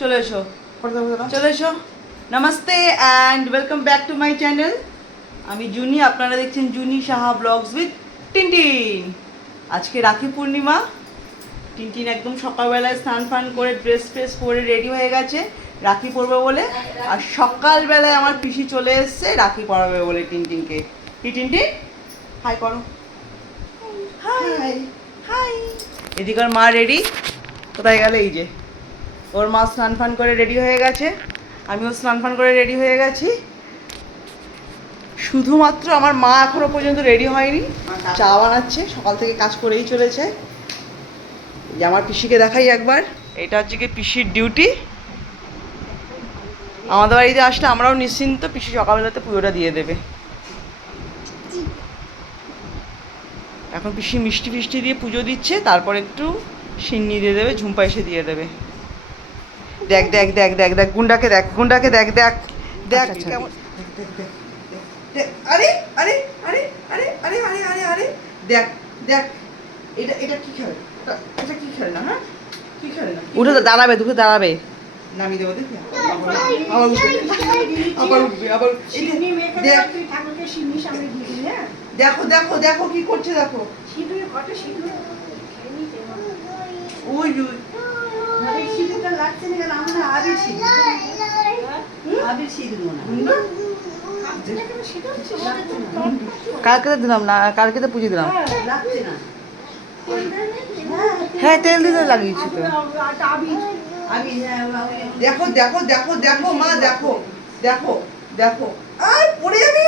চলে এসো। চলে এসো। Namaste and welcome back to my channel আমি জুনি আপনারা দেখছেন Juni Saha vlogs with Tintin. আজকে রাখি পূর্ণিমা। টিনটিন একদম সকালবেলায় স্নান ফান করে ড্রেস ফ্রেস পরে রেডি হয়ে গেছে। রাখি পরবে বলে। আর সকালবেলায় আমার পিসি চলে এসছে রাখি পরাবে বলে টিনটিনকে। কি টিনটিন? হাই করো হাই হাই এদিকার মা রেডি কোথায় গেলে এই যে? ওর মা স্নান ফান করে রেডি হয়ে গেছে। আমিও স্নান ফান করে রেডি হয়ে গেছি। শুধুমাত্র আমার মা এখনও পর্যন্ত রেডি হয়নি। চা বানাচ্ছে, সকাল থেকে কাজ করেই চলেছে। আমার পিসিকে দেখাই একবার। এটা হচ্ছে কি পিসির ডিউটি। আমাদের বাড়িতে আসলে আমরাও নিশ্চিন্ত, পিসি সকালবেলাতে পুজোটা দিয়ে দেবে। এখন পিসি মিষ্টি ফিষ্টি দিয়ে পুজো দিচ্ছে, তারপর একটু সিন্নি দিয়ে দেবে ঝুম্পা এসে দিয়ে দেবে। দেখ দেখ দেখ দেখ দেখ গুন্ডাকে দেখ গুন্ডাকে দেখ দেখ দেখ আচ্ছা, কেমন দেখ, দেখ, দেখ, দেখ। আরে আরে আরে আরে আরে আরে আরে আরে দেখ দেখ এটা এটা কি খেলে? এটা- কি খেলে না হ্যাঁ? কি খেলে না? উঠে দাঁড়াবে দুটো দাঁড়াবে। নামিয়ে দেবো দেখি। আবার আবার উঠবে আবার উঠবে। আবার এই যে, মেখে দেখ। দেখ তুই সামনে দিয়ে হ্যাঁ? দেখো দেখো দেখো কি করছে দেখো। সিঁদুরে সিঁদুর ওই হ্যাঁ? কালকে তো দিলাম না কালকে তো পুজো দিলাম। হ্যাঁ।, হ্যাঁ তেল দিতে লাগিয়েছি তো। দেখো দেখো দেখো দেখো মা দেখো দেখো দেখো। আর পড়ে যাবি।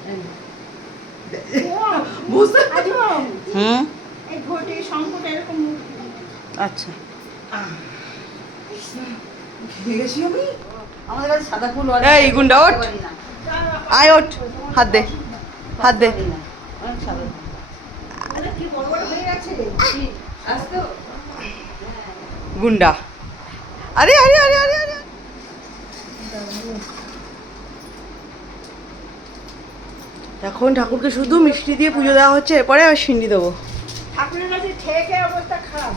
Thank you. বুঝতে হুম? আচ্ছা। এই আচ্ছা। গুন্ডা ওঠ। আয় ওঠ। হাত দে গুন্ডা। আরে আরে আরে আরে আরে। এখন ঠাকুরকে শুধু মিষ্টি দিয়ে পুজো দেওয়া হচ্ছে এরপরে আর সিন্ডি দেবো। ঠাকুরের কাছে খেয়ে খেয়ে অবস্থা খারাপ।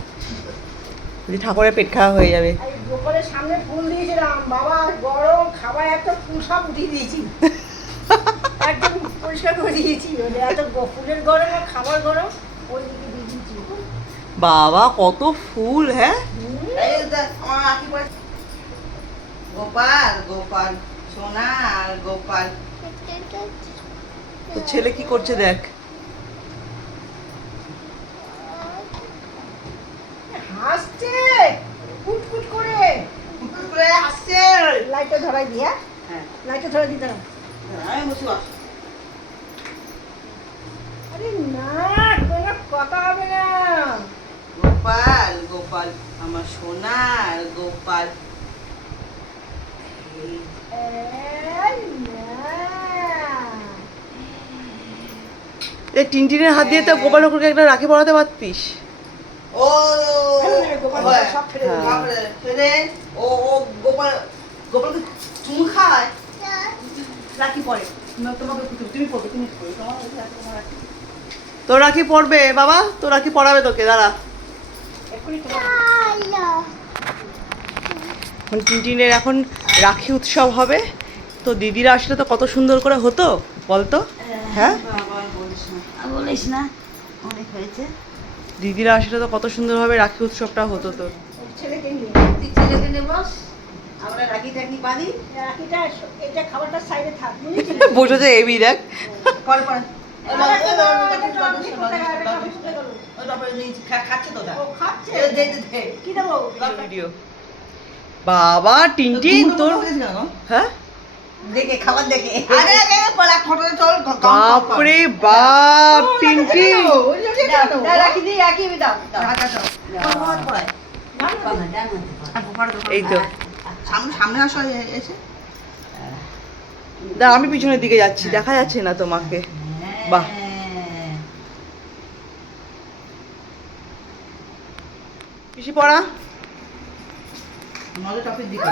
যদি ঠাকুরের পেট খাওয়া হয়ে যাবে। গোপালের সামনে ফুল দিয়েছিলাম বাবা গরম খাবার একটা ফুল সব উঠিয়ে দিয়েছি। একদম পরিষ্কার করে দিয়েছি যে এত ফুলের গরম আর খাবার গরম ওই দিকে দিয়ে দিয়েছি। বাবা কত ফুল হ্যাঁ? গোপাল গোপাল সোনা আর গোপাল। তো ছেলে কি করছে দেখ? হাসছে। কুটকুট করে। করে আসছে লাইটটা ধরাই দিয়া হ্যাঁ? লাইটটা ধরাই দিতে আমি বসে বস। আরে না কোনো কথা হবে না। গোপাল গোপাল আমার সোনার গোপাল। এই, এই টিনটিনের হাত দিয়ে তো গোপাল ঠাকুরকে একটা রাখি পড়াতে পারতিস। ও গোপাল, সব ফেলে দেবে। হ্যাঁ। বাপরে, ফেলে, ও ও গোপাল গোপালকে চুমু খায়? রাখি পরে তোমাকে তুমি পড়বে তুমি রাখি। বাবা তোর রাখি পড়াবে তোকে দাঁড়া। এখন টিনটিনের এখন রাখি উৎসব হবে। তো দিদিরা আসলে তো কত সুন্দর করে হতো বলতো? হ্যাঁ বাবা বলিস না। অনেক হয়েছে। দিদিরা আসলে তো কত সুন্দরভাবে রাখি উৎসবটা হতো তোর ছেলেকে নিয়ে ছেলেকে নিয়ে বস। আমরা রাখি টাকি বাঁধি রাখিটা এটা খাবারটা সাইডে থাক। বসে যে এবি দেখ। কল কর। বাবা টিনটিন তোর হ্যাঁ? দেখে খাবার দেখে। আরে আগে পড়া ফটো চল বাপরে বাপ রাখি রাখি দাও দাও। এই তো। সামনে সামনে আসো এসে। দাঁড়া, আমি পিছনের দিকে যাচ্ছি দেখা যাচ্ছে না তোমাকে। বাহ। পিসি পড়া নজর টপের দিকে।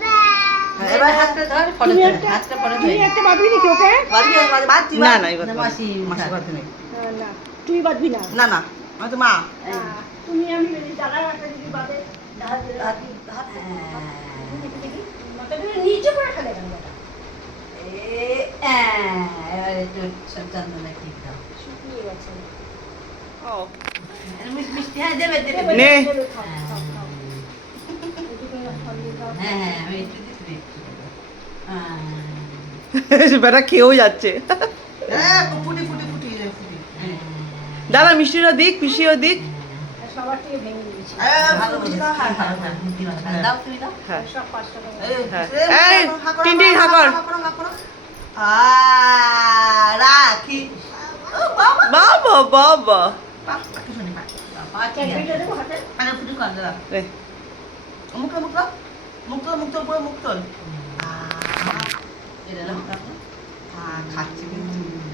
এবার হাতটা ধর একটা হাতটা পরে তুমি একটা বাঁধবি নাকি ওকে বাঁধবি, বাঁধবি, বাঁধবি, না, না, এবার মাসি, মাসি হ্যাঁ। না। না, তুই বাঁধবি না না না আমি তো মা তুমি আমি যদি দাদার একটা যদি বাঁধে হ্যাঁ। নিচে করে ফেলে কেন হ্যাঁ, এবার একটু সব চন্দনা ঠিক দাও। শুকিয়ে গেছে। মিষ্টি, মিষ্টি, হ্যাঁ, দেবে, দেবে। নে। হ্যাঁ, হ্যাঁ, আমি একটু দিচ্ছি, একটু দেবো। হ্যাঁ। বেটা খেয়েও যাচ্ছে হ্যাঁ। হ্যাঁ। দাদা মিষ্টিটা দিক পিসিও দিক হ্যাঁ। হ্যাঁ, হ্যাঁ, হ্যাঁ। হ্যাঁ। হ্যাঁ হ্যাঁ। বাবা। বাবা বাবা বাহ, একটু শুনি, বাহ।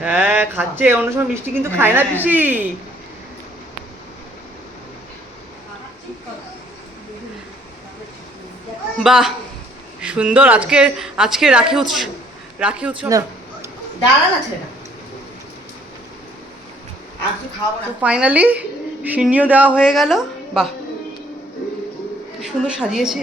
হ্যাঁ খাচ্ছে অন্য সময় মিষ্টি কিন্তু খায় না হ্যাঁ। পিসি। বাহ সুন্দর। আজকে আজকে রাখি উৎসব রাখি উৎসব। দাঁড়া না ছেলেটা। তো ফাইনালি সিন্নিও দেওয়া হয়ে গেল। বাহ সুন্দর সাজিয়েছে।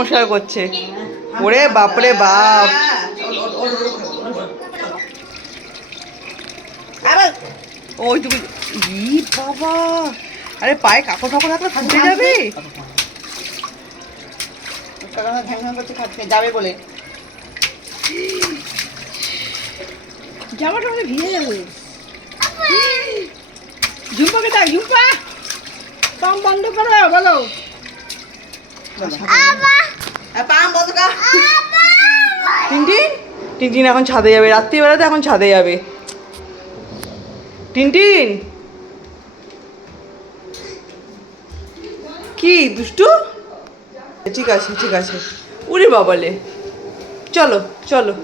নমস্কার করছে। ওরে বাপরে বাপ। আরে। ওইটুকু ই বাবা। আরে পায়ে কাপড় ফাপড় থাকলে ফুটে যাবে? বলে। জামাটা মানে ভিজে যাবে। ঝুম্পাকে দাও ঝুম্পা। পাম বন্ধ করো বলো। টিনটিন? টিনটিন এখন ছাদে যাবে। রাত্রিবেলাতে এখন ছাদে যাবে। টিনটিন? কি, দুষ্টু? ঠিক আছে ঠিক আছে। উরে বাবালে। চলো চলো।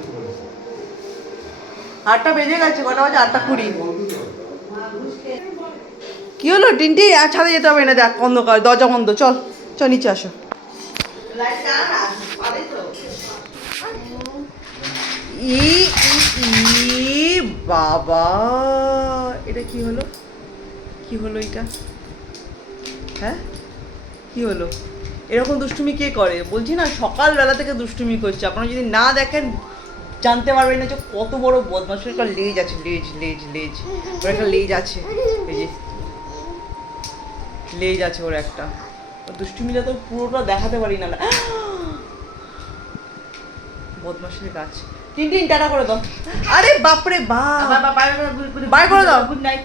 আটটা বেজে গেছে, কটা বাজে? আটটা কুড়ি। কি হলো টিনটি আর ছাদে যেতে হবে না, দেখ, অন্ধকার, দরজা বন্ধ। চল চল, নিচে আসো। ই বাবা। এটা কি হলো? কি হলো এটা? হ্যাঁ? কি হলো? এরকম দুষ্টুমি কে করে? বলছি না, সকালবেলা থেকে দুষ্টুমি করছে। আপনারা যদি না দেখেন, জানতে পারবেন না যে কত বড় বদমাসের একটা লেজ আছে, লেজ লেজ লেজ। ওর একটা লেজ আছে। এই যে, লেজ আছে ওর একটা। দুষ্টুমিটা তো পুরোটা দেখাতে পারি না। বদমাসের গাছ তিন তিন টাটা করে দাও। আরে বাপরে বাপ। বাই করে দাও। Good night.